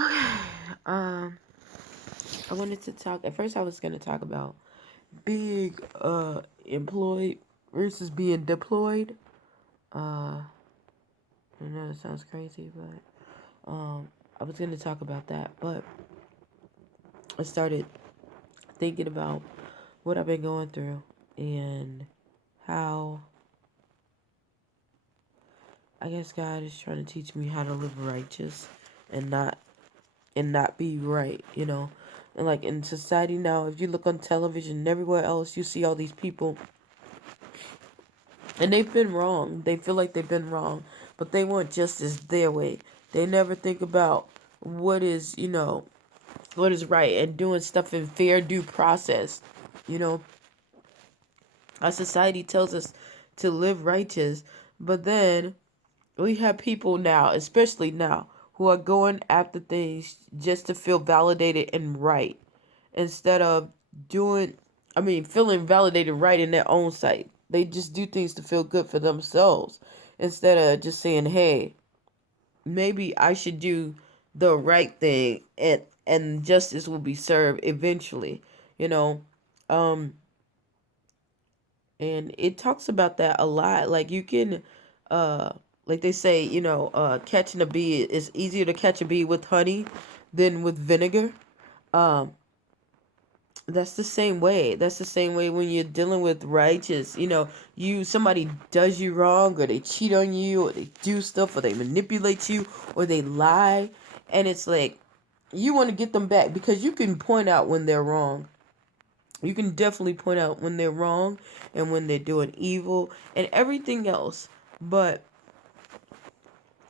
Okay. Um, I wanted to talk. At first, I was going to talk about being employed versus being deployed. Uh, I know it sounds crazy, but I was going to talk about that. But I started thinking about what I've been going through and how I guess God is trying to teach me how to live righteous and not be right, you know. And like in society now, if you look on television and everywhere else, you see all these people and they've been wrong. They feel like they've been wrong, but they want justice their way. They never think about what is, what is right and doing stuff in fair due process. You know, our society tells us to live righteous, but then we have people now, especially now, who are going after things just to feel validated and right instead of doing, feeling validated right in their own sight. They just do things to feel good for themselves instead of just saying, hey, maybe I should do the right thing and justice will be served eventually, you know. Um, and it talks about that a lot. Like you can uh like they say, catching a bee is easier to catch a bee with honey than with vinegar. um that's the same way when you're dealing with righteous. You somebody does you wrong, or they cheat on you, or they do stuff, or they manipulate you, or they lie, and it's like you want to get them back because you can point out when they're wrong. You can definitely point out when they're wrong and when they're doing evil and everything else. But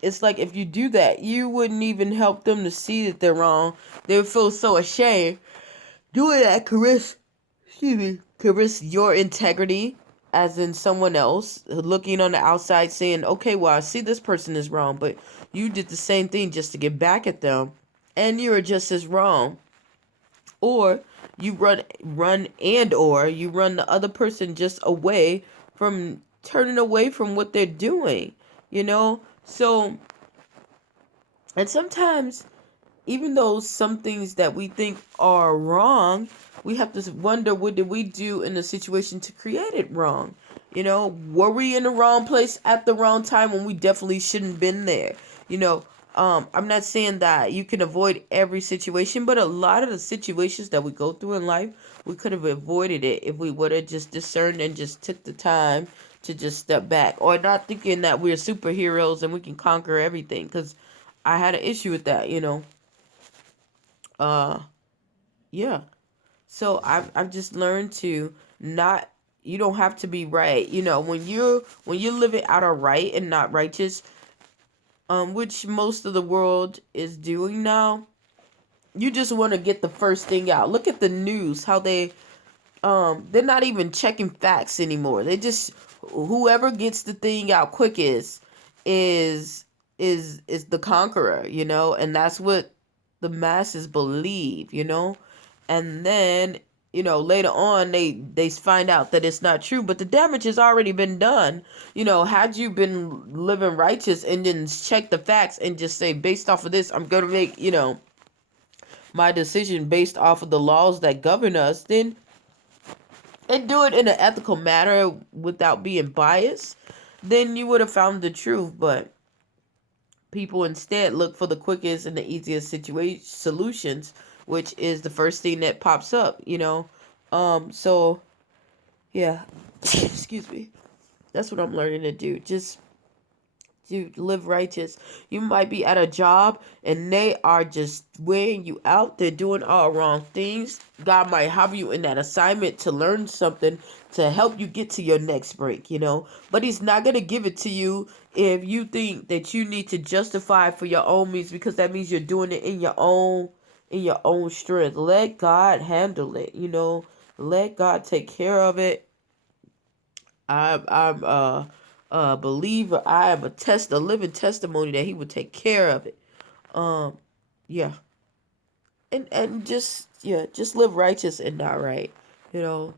it's like if you do that, you wouldn't even help them to see that they're wrong. They would feel so ashamed. Doing that could risk your integrity, as in someone else looking on the outside saying, okay, well, I see this person is wrong, but you did the same thing just to get back at them, and you are just as wrong. Or you or you run the other person just away from turning away from what they're doing, so, and sometimes, even though some things that we think are wrong, we have to wonder, what did we do in the situation to create it wrong? Were we in the wrong place at the wrong time when we definitely shouldn't been there? you know I'm not saying that you can avoid every situation, but a lot of the situations that we go through in life, we could have avoided it if we would have just discerned and just took the time to just step back, or not thinking that we're superheroes and we can conquer everything, because I had an issue with that. uh yeah. So I've just learned to not, you don't have to be right. When you're living out of right and not righteous, which most of the world is doing now, you just want to get the first thing out. Look at the news, how they're not even checking facts anymore. They just, whoever gets the thing out quickest is is the conqueror, and that's what the masses believe, and then, later on they find out that it's not true, but the damage has already been done. Had you been living righteous and then check the facts and just say, based off of this, I'm gonna make, my decision based off of the laws that govern us, then, and do it in an ethical manner without being biased, then you would have found the truth. But people instead look for the quickest and the easiest situation solutions, which is the first thing that pops up. So yeah, excuse me. That's what I'm learning to do. Just to live righteous. You might be at a job and they are just weighing you out. They're doing all wrong things. God might have you in that assignment to learn something to help you get to your next break, But He's not going to give it to you if you think that you need to justify for your own means, because that means you're doing it in your own strength. Let God handle it, Let God take care of it. I'm a believer. I am a living testimony that He would take care of it. Um, yeah, and just live righteous and not right. You know,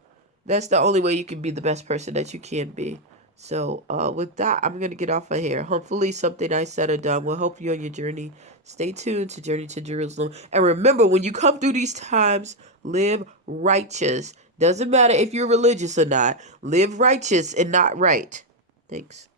that's the only way you can be the best person that you can be. So with that, I'm going to get off of here. Hopefully something I said or done will help you on your journey. Stay tuned to Journey to Jerusalem. And remember, when you come through these times, live righteous. Doesn't matter if you're religious or not. Live righteous and not right. Thanks.